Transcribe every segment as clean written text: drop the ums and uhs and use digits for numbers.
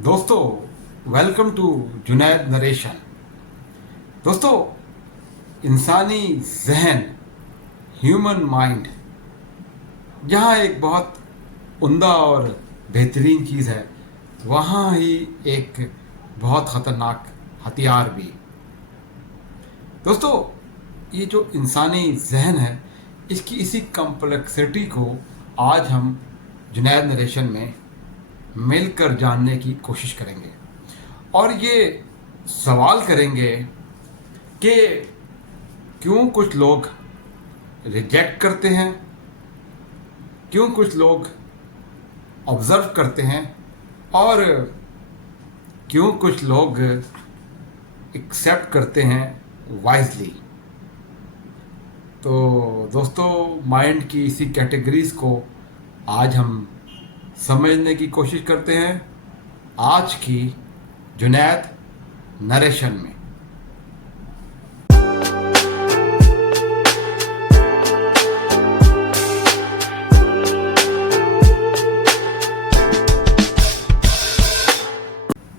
दोस्तों, welcome to Junaid narration. दोस्तों, इंसानी जहन, ह्यूमन माइंड, जहाँ एक बहुत उम्दा और बेहतरीन चीज़ है, वहाँ ही एक बहुत ख़तरनाक हथियार भी। दोस्तों, ये जो इंसानी जहन है, इसकी इसी कम्प्लेक्सिटी को आज हम जुनैद नरेशन में मिलकर जानने की कोशिश करेंगे और ये सवाल करेंगे कि क्यों कुछ लोग रिजेक्ट करते हैं, क्यों कुछ लोग ऑब्जर्व करते हैं और क्यों कुछ लोग एक्सेप्ट करते हैं वाइजली। तो दोस्तों, माइंड की इसी कैटेगरीज को आज हम समझने की कोशिश करते हैं आज की जुनैद नरेशन में।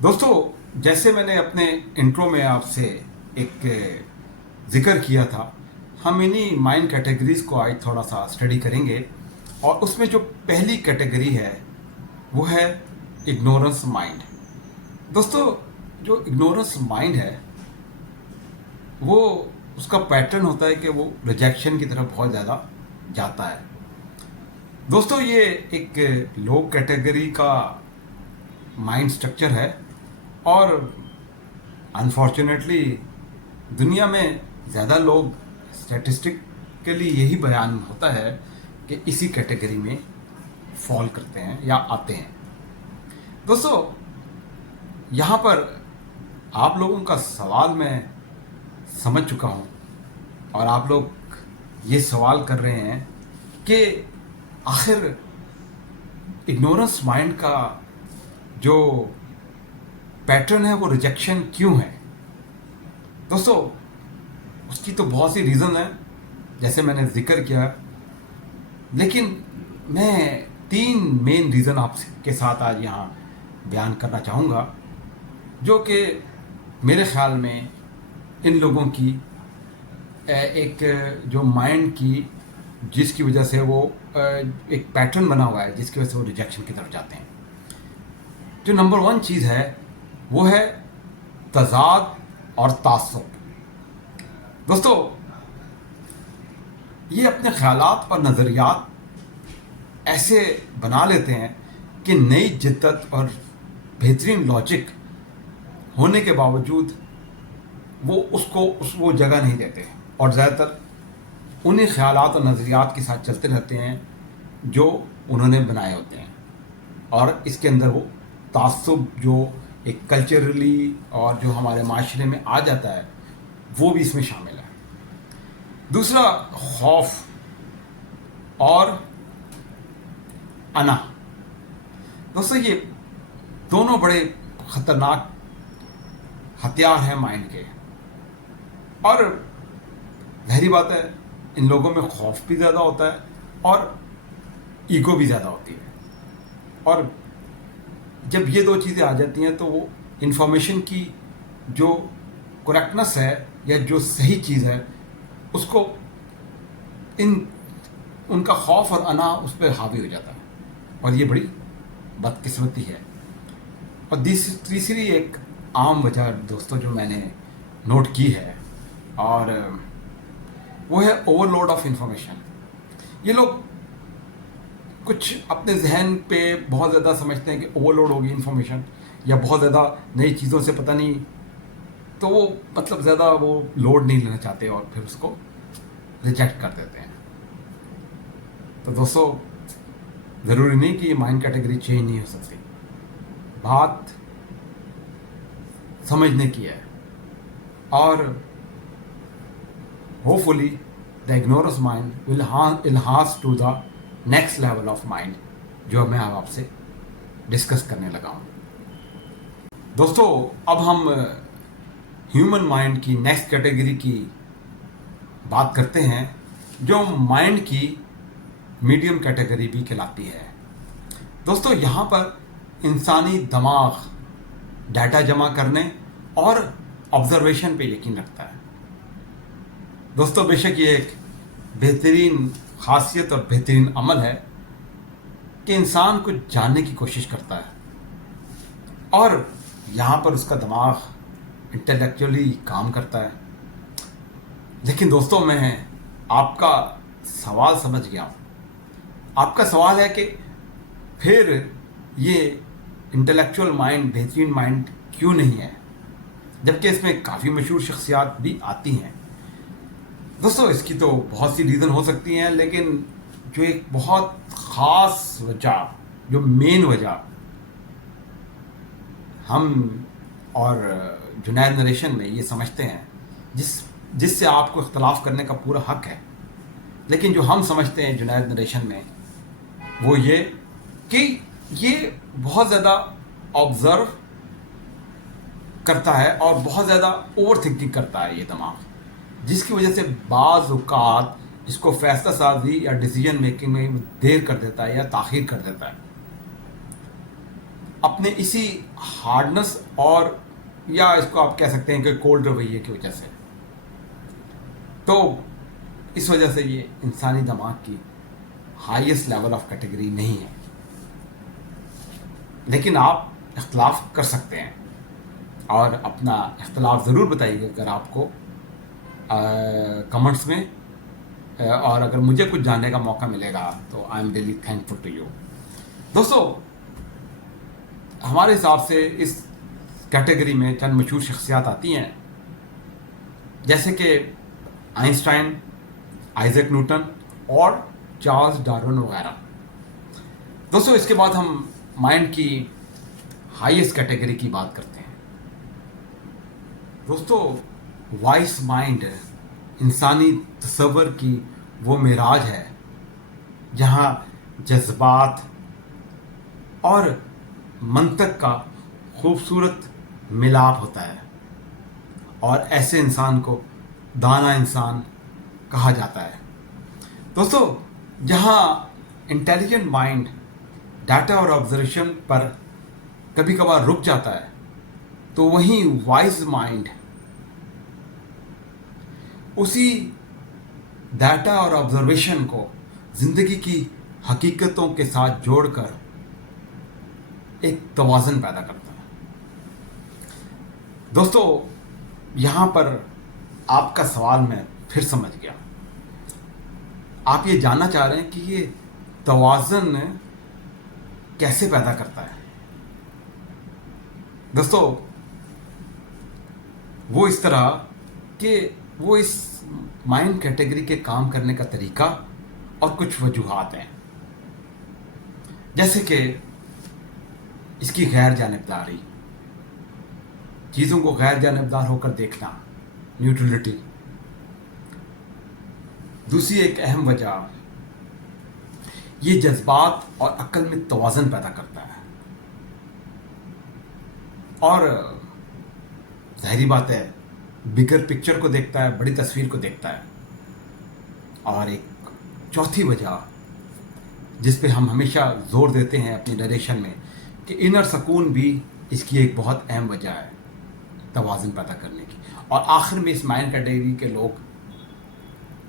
दोस्तों, जैसे मैंने अपने इंट्रो में आपसे एक जिक्र किया था, हम इन्हीं माइंड कैटेगरीज को आज थोड़ा सा स्टडी करेंगे और उसमें जो पहली कैटेगरी है वो है इग्नोरेंस माइंड। दोस्तों, जो इग्नोरेंस माइंड है वो उसका पैटर्न होता है कि वो रिजेक्शन की तरफ बहुत ज़्यादा जाता है। दोस्तों, ये एक लो कैटेगरी का माइंड स्ट्रक्चर है और अनफॉर्चुनेटली दुनिया में ज़्यादा लोग स्टैटिस्टिकली यही बयान होता है कि इसी कैटेगरी में फॉल करते हैं या आते हैं। दोस्तों, यहाँ पर आप लोगों का सवाल मैं समझ चुका हूँ और आप लोग ये सवाल कर रहे हैं कि आखिर इग्नोरेंस माइंड का जो पैटर्न है वो रिजेक्शन क्यों है। दोस्तों, उसकी तो बहुत सी रीज़न है, जैसे मैंने जिक्र किया, लेकिन मैं 3 मेन रीज़न आपके साथ आज यहाँ बयान करना चाहूँगा जो कि मेरे ख्याल में इन लोगों की एक जो माइंड की जिसकी वजह से वो एक पैटर्न बना हुआ है जिसकी वजह से वो रिजेक्शन की तरफ जाते हैं। जो नंबर 1 चीज़ है वो है तज़ाद और तासुब। दोस्तों, ये अपने ख्यालात और नज़रियात ऐसे बना लेते हैं कि नई जिद्दत और बेहतरीन लॉजिक होने के बावजूद वो जगह नहीं देते और ज़्यादातर उन्हीं ख्यालात और नज़रियात के साथ चलते रहते हैं जो उन्होंने बनाए होते हैं और इसके अंदर वो तासुब जो एक कल्चरली और जो हमारे माशरे में आ जाता है वो भी इसमें शामिल है। दूसरा, खौफ और अना। दोस्तों, ये दोनों बड़े ख़तरनाक हथियार हैं माइंड के और गहरी बात है, इन लोगों में खौफ भी ज़्यादा होता है और ईगो भी ज़्यादा होती है और जब ये 2 चीज़ें आ जाती हैं तो वो इन्फॉर्मेशन की जो करेक्टनेस है या जो सही चीज़ है उसको उनका खौफ और अना उस पर हावी हो जाता है और ये बड़ी बदकिस्मती है। और तीसरी एक आम वजह दोस्तों जो मैंने नोट की है और वो है ओवरलोड ऑफ इंफॉर्मेशन। ये लोग कुछ अपने जहन पे बहुत ज़्यादा समझते हैं कि ओवरलोड होगी इंफॉर्मेशन या बहुत ज़्यादा नई चीज़ों से पता नहीं, तो वो मतलब ज़्यादा वो लोड नहीं लेना चाहते और फिर उसको रिजेक्ट कर देते हैं। तो दोस्तों, ज़रूरी नहीं कि ये माइंड कैटेगरी चेंज नहीं हो सकती, बात समझने की है और hopefully the ignorance mind will enhance to the next level of mind जो मैं अब आपसे डिस्कस करने लगा हूँ। दोस्तों, अब हम ह्यूमन माइंड की नेक्स्ट कैटेगरी की बात करते हैं जो माइंड की मीडियम कैटेगरी भी कहलाती है। दोस्तों, यहाँ पर इंसानी दिमाग डाटा जमा करने और ऑब्जर्वेशन पे यकीन रखता है। दोस्तों, बेशक ये एक बेहतरीन खासियत और बेहतरीन अमल है कि इंसान कुछ जानने की कोशिश करता है और यहाँ पर उसका दिमाग इंटेलेक्चुअली काम करता है। लेकिन दोस्तों, मैं आपका सवाल समझ गया हूँ। आपका सवाल है कि फिर ये इंटेलेक्चुअल माइंड बेहतरीन माइंड क्यों नहीं है, जबकि इसमें काफ़ी मशहूर शख्सियात भी आती हैं। दोस्तों, इसकी तो बहुत सी रीज़न हो सकती हैं, लेकिन जो एक बहुत ख़ास वजह, जो मेन वजह हम और जुनैद नरेशन में ये समझते हैं, जिससे आपको इख्तलाफ करने का पूरा हक है, लेकिन जो हम समझते हैं जुनैद नरेशन में वो ये कि ये बहुत ज़्यादा ऑब्ज़र्व करता है और बहुत ज़्यादा ओवर थिंकिंग करता है ये दिमाग, जिसकी वजह से बाज़ औक़ात इसको फैसला साजी या डिसीजन मेकिंग में देर कर देता है या ताख़ीर कर देता है, अपने इसी हार्डनेस और या इसको आप कह सकते हैं कि कोल्ड रवैये की वजह से। तो इस वजह से ये इंसानी दिमाग की हाईएस्ट लेवल ऑफ कैटेगरी नहीं है। लेकिन आप इख्तलाफ कर सकते हैं और अपना इख्तलाफ ज़रूर बताइए अगर आपको कमेंट्स में, और अगर मुझे कुछ जानने का मौका मिलेगा तो I am really thankful to you. दोस्तों, हमारे हिसाब से इस कैटेगरी में चंद मशहूर शख्सियात आती हैं, जैसे कि आइंस्टाइन, आइजैक न्यूटन और चार्ल्स डार्विन वगैरह। दोस्तों, इसके बाद हम माइंड की हाईएस्ट कैटेगरी की बात करते हैं। दोस्तों, वाइस माइंड इंसानी तसव्वुर की वो मिराज है जहाँ जज्बात और मंतक का खूबसूरत मिलाप होता है, और ऐसे इंसान को दाना इंसान कहा जाता है। दोस्तों, जहाँ इंटेलिजेंट माइंड डाटा और ऑब्जर्वेशन पर कभी कभार रुक जाता है, तो वहीं वाइज माइंड उसी डाटा और ऑब्जर्वेशन को ज़िंदगी की हकीकतों के साथ जोड़कर एक तवाज़ुन पैदा करता है। दोस्तों, यहाँ पर आपका सवाल मैं फिर समझ गया। आप ये जानना चाह रहे हैं कि ये तवाज़ुन कैसे पैदा करता है। दोस्तों, वो इस तरह कि वो इस माइंड कैटेगरी के काम करने का तरीका और कुछ वजूहात हैं, जैसे कि इसकी गैर जानिबदारी, चीज़ों को गैर जानिबदार होकर देखना, न्यूट्रलिटी। दूसरी एक अहम वजह, ये जज्बात और अक्ल में तवाज़ुन पैदा करता है। और ज़ाहिरी बात है, बिगर पिक्चर को देखता है, बड़ी तस्वीर को देखता है। और एक चौथी वजह जिस पे हम हमेशा ज़ोर देते हैं अपनी नरेशन में, कि इनर सुकून भी इसकी एक बहुत अहम वजह है तवाज़ुन पैदा करने की। और आखिर में इस माइंड कैटेगरी के लोग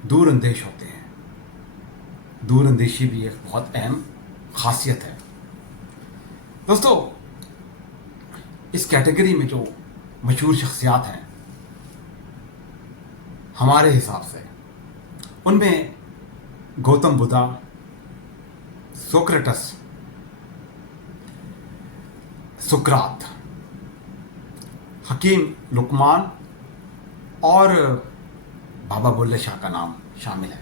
दूर अंदेश होते हैं। दूर अंदेशी भी एक बहुत अहम खासियत है। दोस्तों, इस कैटेगरी में जो मशहूर शख्सियात हैं हमारे हिसाब से, उनमें गौतम बुद्धा, सोक्रेटस, सुकरात, हकीम लुकमान और बाबा बुल्ले शाह का नाम शामिल है।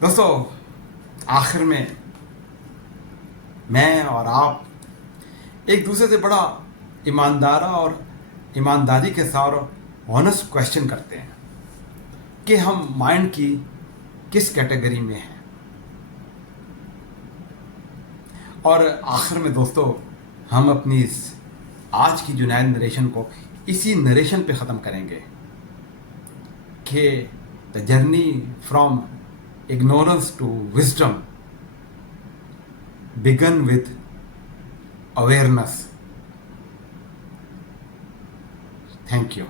दोस्तों, आखिर में मैं और आप एक दूसरे से बड़ा ईमानदारी के साथ ऑनेस्ट क्वेश्चन करते हैं कि हम माइंड की किस कैटेगरी में हैं। और आखिर में दोस्तों, हम अपनी इस आज की जुनैद नरेशन को इसी नरेशन पे ख़त्म करेंगे कि the journey from ignorance to wisdom begin with awareness thank you.